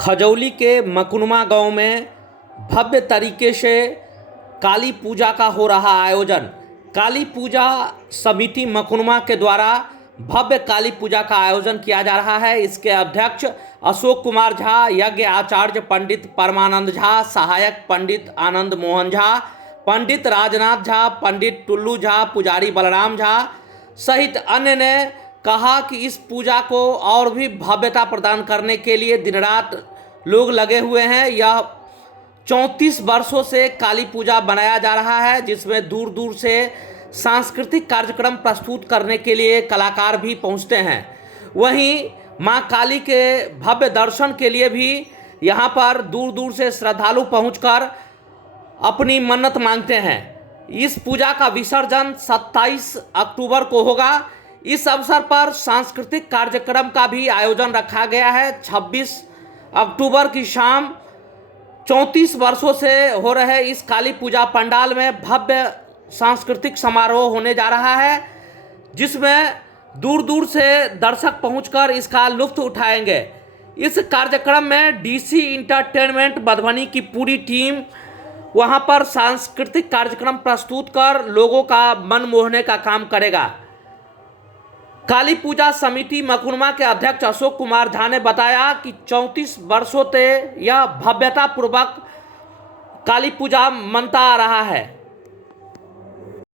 खजौली के मकुनमा गांव में भव्य तरीके से काली पूजा का हो रहा आयोजन। काली पूजा समिति मकुनमा के द्वारा भव्य काली पूजा का आयोजन किया जा रहा है। इसके अध्यक्ष अशोक कुमार झा, यज्ञ आचार्य पंडित परमानंद झा, सहायक पंडित आनंद मोहन झा, पंडित राजनाथ झा, पंडित टुल्लू झा, पुजारी बलराम झा सहित अन्य ने कहा कि इस पूजा को और भी भव्यता प्रदान करने के लिए दिन रात लोग लगे हुए हैं। यह 34 वर्षों से काली पूजा बनाया जा रहा है, जिसमें दूर दूर से सांस्कृतिक कार्यक्रम प्रस्तुत करने के लिए कलाकार भी पहुंचते हैं। वहीं मां काली के भव्य दर्शन के लिए भी यहां पर दूर दूर से श्रद्धालु पहुंचकर अपनी मन्नत मांगते हैं। इस पूजा का विसर्जन 27 अक्टूबर को होगा। इस अवसर पर सांस्कृतिक कार्यक्रम का भी आयोजन रखा गया है। 26 अक्टूबर की शाम 34 वर्षों से हो रहे इस काली पूजा पंडाल में भव्य सांस्कृतिक समारोह होने जा रहा है, जिसमें दूर दूर से दर्शक पहुंचकर इसका लुत्फ उठाएंगे। इस कार्यक्रम में डीसी इंटरटेनमेंट मधुबनी की पूरी टीम वहां पर सांस्कृतिक कार्यक्रम प्रस्तुत कर लोगों का मन मोहने का काम करेगा। काली पूजा समिति मकुनमा के अध्यक्ष अशोक कुमार झा ने बताया कि 34 वर्षों से यह भव्यता पूर्वक काली पूजा मनता आ रहा है।